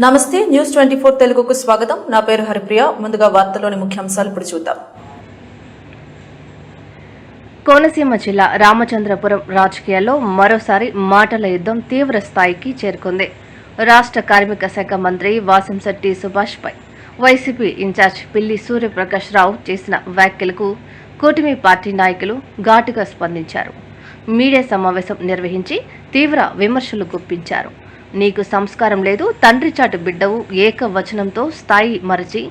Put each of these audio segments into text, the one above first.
నమస్తే న్యూస్ 24 తెలుగుకు స్వాగతం. నా పేరు హరిప్రియ. ముందుగా వార్తలోని ముఖ్యాంశాలు ఇప్పుడు చూద్దాం. కోనసీమ జిల్లా రామచంద్రపురం రాజకీయాల్లో మరోసారి మాటల యుద్ధం తీవ్ర స్థాయికి చేరుకుంది. రాష్ట్ర కార్మిక శాఖ మంత్రి వాసంశెట్టి సుభాష్ పై వైసీపీ ఇన్ఛార్జ్ పిల్లి సూర్యప్రకాష్ రావు చేసిన వ్యాఖ్యలకు కూటమి పార్టీ నాయకులు ఘాటుగా స్పందించారు. మీడియా సమావేశం నిర్వహించి తీవ్ర విమర్శలు గుప్పించారు. నీకు సంస్కారం లేదు, తండ్రి చాటు బిడ్డవు, ఏకవచనంతో స్థాయి మరచి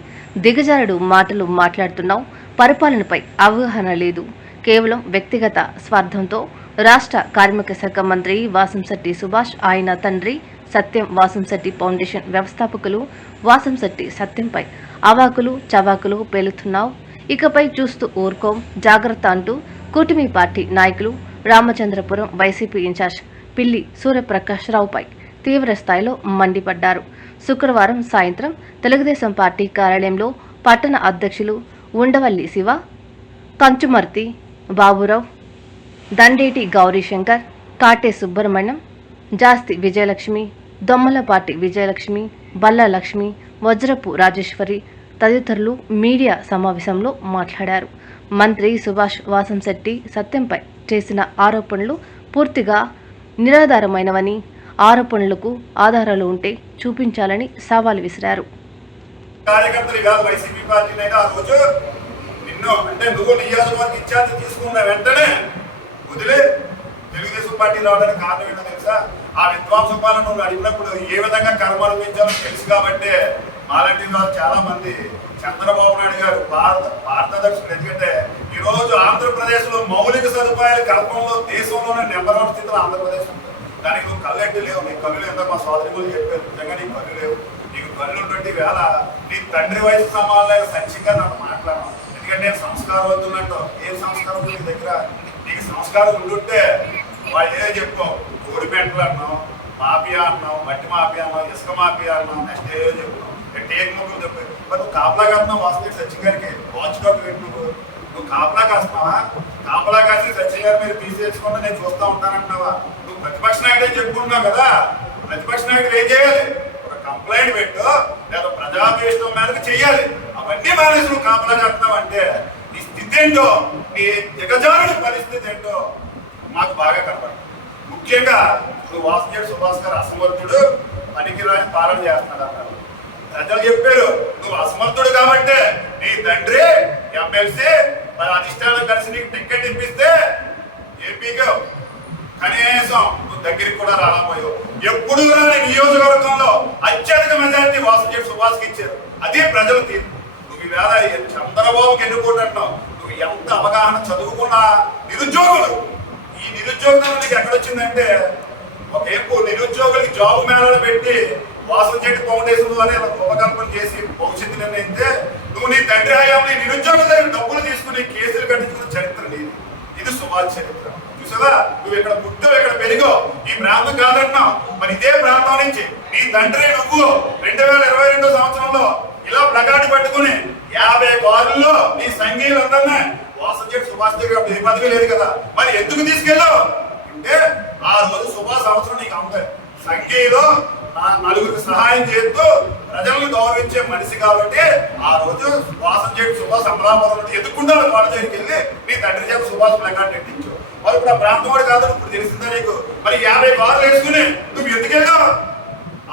దిగజారుడు మాటలు మాట్లాడుతున్నావు, పరిపాలనపై అవగాహన లేదు, కేవలం వ్యక్తిగత స్వార్థంతో రాష్ట్ర కార్మిక శాఖ మంత్రి వాసంశెట్టి సుభాష్, ఆయన తండ్రి సత్యం వాసంశెట్టి ఫౌండేషన్ వ్యవస్థాపకులు వాసంశెట్టి సత్యంపై అవాకులు చవాకులు పేలుతున్నావు, ఇకపై చూస్తూ ఊరుకోం, జాగ్రత్త అంటూ కూటమి పార్టీ నాయకులు రామచంద్రపురం వైసీపీ ఇన్ఛార్జ్ పిల్లి సూర్యప్రకాష్ రావుపై తీవ్ర స్థాయిలో మండిపడ్డారు. శుక్రవారం సాయంత్రం తెలుగుదేశం పార్టీ కార్యాలయంలో పట్టణ అధ్యక్షులు ఉండవల్లి శివ, కంచుమర్తి బాబురావు, దండేటి గౌరీశంకర్, కాటే సుబ్రహ్మణ్యం, జాస్తి విజయలక్ష్మి, దొమ్మలపాటి విజయలక్ష్మి, బల్లా లక్ష్మి, వజ్రపు రాజేశ్వరి తదితరులు మీడియా సమావేశంలో మాట్లాడారు. మంత్రి సుభాష్ వాసంశెట్టి సత్యంపై చేసిన ఆరోపణలు పూర్తిగా నిరాధారమైనవని, ఆరోపణలకు ఆధారాలు ఉంటే చూపించాలని సవాల్ విసిరారు. తెలుగుదేశం పార్టీ రావడానికి కారణం ఏంటో తెలుసా? ఆ విద్వాంస పాలన నువ్వు అడిగినప్పుడు ఏ విధంగా కర్మ అనుభవించాలో తెలుసు కాబట్టి మాలాంటి వాళ్ళు చాలా మంది చంద్రబాబు నాయుడు గారు భారతదర్శకుడు. ఎందుకంటే ఈ రోజు ఆంధ్రప్రదేశ్ లో మౌలిక సదుపాయాల కల్పనలో దేశంలోనే నెంబర్ 1 స్థితిలో ఆంధ్రప్రదేశ్ ఉంది. దానికి నువ్వు కళ్ళెట్టి లేవు. నీ కళ్ళు ఎంతో మా సోదరిమూలు చెప్పారు, నిజంగా నీ కళ్ళు లేవు. నీకు కళ్ళు ఉన్నటువంటి వేళ నీ తండ్రి వయసు సమానంగా సత్యంగా నన్ను మాట్లాడను. ఎందుకంటే నేను సంస్కారవంతున్నట్టు ఏం సంస్కారం నీ దగ్గర? నీకు సంస్కారం ఉండుంటే వాళ్ళు ఏదో చెప్పుకోవు, కోడి పెంటలు అన్నావు, మాఫియా అన్నావు, మట్టి మాఫియా అన్నావు, ఇసుక మాఫియా అన్నావు, నెక్స్ట్ ఏదో చెప్పుకున్నావు, టేక్ మొక్కలు చెప్పావు. మరి నువ్వు కాపలా కాస్తున్నావు వాసుదేవి సచిన్ గారికి వాచ్ డాగ్ పెట్టి నువ్వు కాపలా కాస్తున్నావా? కాపలా కాసి సచిన్ గారి మీరు తీసేసుకుంటే నేను చూస్తూ ఉంటానంటున్నావా? నువ్వు ప్రతిపక్ష నాయుడు అని చెప్పుకుంటున్నావు కదా, ప్రతిపక్ష నాయుడు ఏం చేయాలి? ఒక కంప్లైంట్ పెట్టు, లేదా ప్రజాభీష్టం మేరకు చెయ్యాలి. అవన్నీ మానేసి నువ్వు కాపలా కాస్తున్నావు అంటే నీ స్థితి ఏంటో, నీ దిగజారుడి పరిస్థితి ఏంటో మాకు బాగా కనపడుతుంది. ముఖ్యంగా ఇప్పుడు వాసుదేవ్ సుభాష్ గారు అసమర్థుడు, పనికిరాని పాలన చేస్తున్నాడు అన్నారు. ప్రజలు చెప్పారు నువ్వు అసమర్థుడు కాబట్టి నీ తండ్రి ఎమ్మెల్సీ అధిష్టానం కలిసి నీకు టికెట్ ఇప్పిస్తే ఏపీగా కనీసం నువ్వు దగ్గరికి కూడా రాలేకపోయావు. ఎప్పుడు రాని నియోజకవర్గంలో అత్యధిక మెజారిటీ వాసుదేవ్ సుభాష్కి ఇచ్చారు. అదే ప్రజల తీర్పు. నువ్వు ఈవేళ చంద్రబాబుకి ఎన్నుకుంటున్నావు. నువ్వు ఎంత అవగాహన చదువుకున్న నిరుద్యోగులు, ఈ నిరుద్యోగం నీకు ఎక్కడొచ్చిందంటే ఒకవైపు నిరుద్యోగులకి జాబ్ మేళలు పెట్టి వాసంశెట్టి ఫౌండేషన్ ద్వారా రూపకల్పన చేసి భవిష్యత్తు నిర్ణయిస్తే నువ్వు నీ తండ్రి హయాంలో నిరుద్యోగుల దగ్గర డబ్బులు తీసుకుని కేసులు కట్టించుకున్న చరిత్ర లేదు. ఇది సుభాష్ చరిత్ర. చూసావా? నువ్వు ఇక్కడ పుట్టావు, ఇక్కడ పెరిగో, ఈ ప్రాంతం కాదన్నావు. మరి ఇదే ప్రాంతం నుంచి నీ తండ్రి నువ్వు 2022 సంవత్సరంలో ఇలా ప్లకార్డు పట్టుకుని 50 కారుల్లో నీ సంఘీయులందరినీ వాసంశెట్టి సుభాష్ దగ్గర ఏ పదవి లేదు కదా, మరి ఎందుకు తీసుకెళ్ళావు అంటే ఆ రోజు సుభాష్ అవసరం నీకు అమ్మాయి. సంఘీయులు నలుగురికి సహాయం చేస్తూ ప్రజలను గౌరవించే మనిషి కాబట్టి ఆ రోజు వాసంశెట్టి సుభాష్ అమలాపురం ఎదుర్కొంటారు. వాళ్ళ దగ్గరికి వెళ్ళి నీ తండ్రి చేత సుభాష్ ప్లకార్డు ఎట్టించు. మరి ఇప్పుడు ఆ ప్రాంతం వాడు కాదు, ఇప్పుడు తెలిసిందా నీకు? మరి 50 కార్లు వేసుకుని నువ్వు ఎందుకు వెళ్ళావు?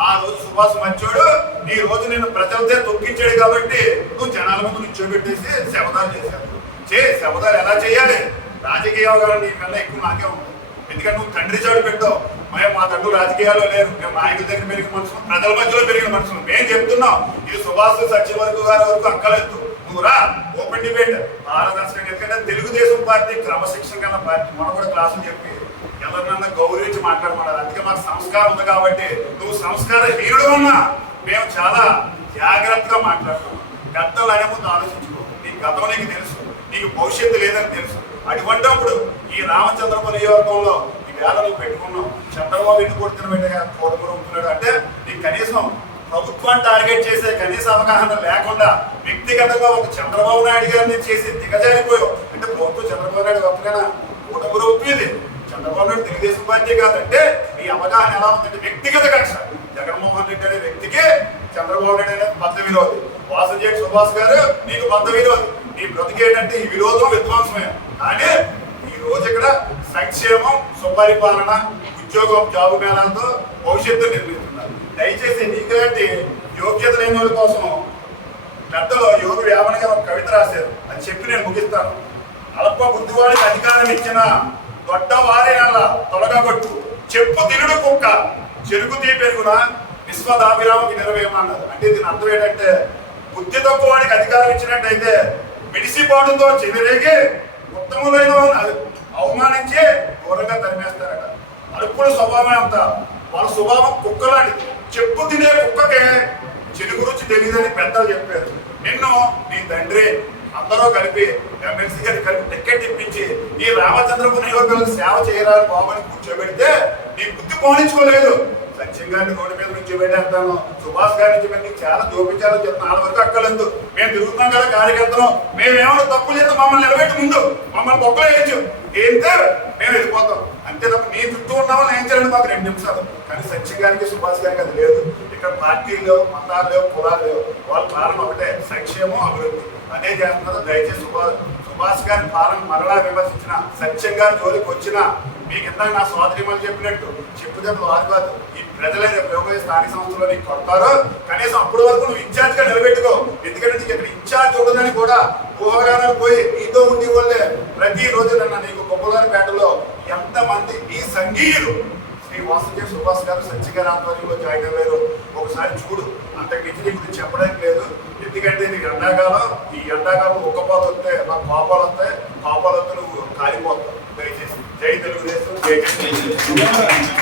ఆ రోజు సుభాష్ మంచోడు, ఈ రోజు నేను ప్రజలతో తొక్కించాడు కాబట్టి నువ్వు జనాల ముందు నిల్చోబెట్టేసి శబదాలు చేశావు. శబదాలు ఎలా చేయాలి? రాజకీయ అవగాహన నీకన్నా ఎక్కువ నాకే ఉంటుంది. ఎందుకంటే నువ్వు తండ్రి చాడు పెట్టావు. మేము మా తండ్రి రాజకీయాల్లో లేరు, మేము నాయకుల దగ్గర పెరిగిన మనుషులు, ప్రజల మధ్యలో పెరిగిన మనుషులు. మేము చెప్తున్నాం ఇది సుభాష్ సత్యవర్గ గారి వరకు అక్కలేదు. నువ్వు రా, ఓపెన్ డిబేట్, పారదర్శకంగా. ఎందుకంటే తెలుగుదేశం పార్టీ క్రమశిక్షణ కన్నా పార్టీ. మనం కూడా క్లాసులు చెప్పి ఎవరినన్నా గౌరవించి మాట్లాడమన్నారు. అందుకే మాకు సంస్కారం ఉంది కాబట్టి నువ్వు సంస్కార హీనుడు ఉన్నా మేము చాలా జాగ్రత్తగా మాట్లాడుతున్నాం. గతంలో అనే ముందు ఆలోచించుకో. నీ గతం నీకు తెలుసు, నీకు భవిష్యత్తు లేదని తెలుసు. అటువంటిప్పుడు ఈ రామచంద్రపురం నియోజకవర్గంలో ఈ వేళ నువ్వు పెట్టుకున్నావు. చంద్రబాబు ఎందుకు కొడుతున్న పెట్టగా కోటమూరు ఉంటున్నాడు అంటే నీకు కనీసం ప్రభుత్వాన్ని టార్గెట్ చేసే కనీస అవగాహన లేకుండా వ్యక్తిగతంగా ఒక చంద్రబాబు నాయుడు గారిని చేసి దిగజారిపోయావు. అంటే ప్రభుత్వం చంద్రబాబు నాయుడు గొప్పగా కోటమూరు ఒప్పింది. చంద్రబాబు నాయుడు తెలుగుదేశం పార్టీ కాదంటే నీ అవగాహన ఎలా ఉందంటే వ్యక్తిగత కక్ష. జగన్మోహన్ రెడ్డి అనే వ్యక్తికి చంద్రబాబు నాయుడు అనేది బద్ద విరోధి, వాసంశెట్టి సుభాష్ గారు నీకు బద్ద విరోధి. నీ బ్రతికి ఏంటంటే ఈ విరోధం విధ్వంసమే. కానీ ఈ రోజు ఇక్కడ సంక్షేమం, సుపరిపాలన, ఉద్యోగం, జాబు మేళాలతో భవిష్యత్తు నిర్మిస్తున్నారు. దయచేసి నీకులాంటి యోగ్యత లేని వాళ్ళ కోసం పెద్దలు యోగి వేమన గారు ఒక కవిత రాశారు, అని చెప్పి నేను ముగిస్తాను. అల్ప బుద్ధివాడికి అధికారం ఇచ్చిన దొడ్డవారి నెల తొలగబట్టు, చెప్పు తిరుడు కుక్క చెరుకు తీ పెరుగున విశ్వదాభిరామకి నెరవేయమన్నారు. అంటే దీని అర్థం ఏంటంటే బుద్ధి తక్కువ వాడికి అధికారం ఇచ్చినట్టయితే మిడిసిపాటుతో చెవిరేగి ఉత్తములైన అవమానించి దూరంగా తరిమేస్తారట. అడుపుల స్వభావం అంతా వాళ్ళ స్వభావం కుక్కలాంటిది. చెప్పు తినే కుక్కకే చెడు గురించి తెలియదని పెద్దలు చెప్పారు. నిన్ను నీ తండ్రి అందరూ కలిపి ఎమ్మెల్సీ గారిని కలిపి టికెట్ ఇప్పించి ఈ రామచంద్రపురం నియోజకవర్గాలకు సేవ చేయరాని బాబుని కూర్చోబెడితే నీ బుద్ధి పోనించుకోలేదు. సత్యం గారిని రోడ్డు మీద నుంచి పెట్టేస్తాను, సుభాష్ గారి నుంచి మేము చాలా చూపించాలని చెప్తాను. వాళ్ళ వరకు అక్కర్లేదు. మేము తిరుగుతున్నాం కదా కార్యకర్తలు, మేమేమైనా తప్పు లేదు మమ్మల్ని నిలబెట్టి ముందు మమ్మల్ని బొక్కలు వేయచ్చు ఏంటే మేము వెళ్ళిపోతాం అంతే తప్ప నీ చుట్టూ ఉన్నామని ఏం చేయాలండి మాకు 2 నిమిషాలు. కానీ సత్యం గారికి సుభాష్ గారికి అది లేదు. ఇక్కడ పార్టీలు లేవు, మతాలు లేవు, కులాలు లేవు. వాళ్ళ పాలన ఒకటే, సంక్షేమం, అభివృద్ధి. అదే చేస్తున్నారు. దయచేసి సుభాష్ గారి పాలన మరలా విమర్శించిన, సత్యం గారి జోలికి వచ్చిన మీకు ఇందాక నా సోదరిమని చెప్పినట్టు చెప్పుదే వారు కాదు, ఈ ప్రజలే రేపు స్థానిక సంస్థలో నీకు కొడతారు. కనీసం అప్పటి వరకు నువ్వు ఇన్ఛార్జ్ గా నిలబెట్టుకో. ఎందుకంటే నీకు ఇక్కడ ఇన్ఛార్జ్ ఉండదని కూడా ఊహాగానాలు పోయి నీతో ఉండి వాళ్ళే ప్రతిరోజు నీకు కొప్పగారిపేటలో ఎంతమంది ఈ సంఘీయులు శ్రీ వాసంశెట్టి సుభాష్ గారు సత్య గారి ఆధ్వర్యంలో జాయిన్ అయ్యారు. ఒకసారి చూడు, అంతకు మించి నీ గురించి చెప్పడానికి లేదు. ఎందుకంటే నీకు ఈ ఎండాకాలం ఉక్కపోత వస్తే మాకు కోపాలు వస్తాయి, కోపాలు వస్తే నువ్వు కాలిపోతావు. దయచేసి జై తెలుగుదేశం, జై జై.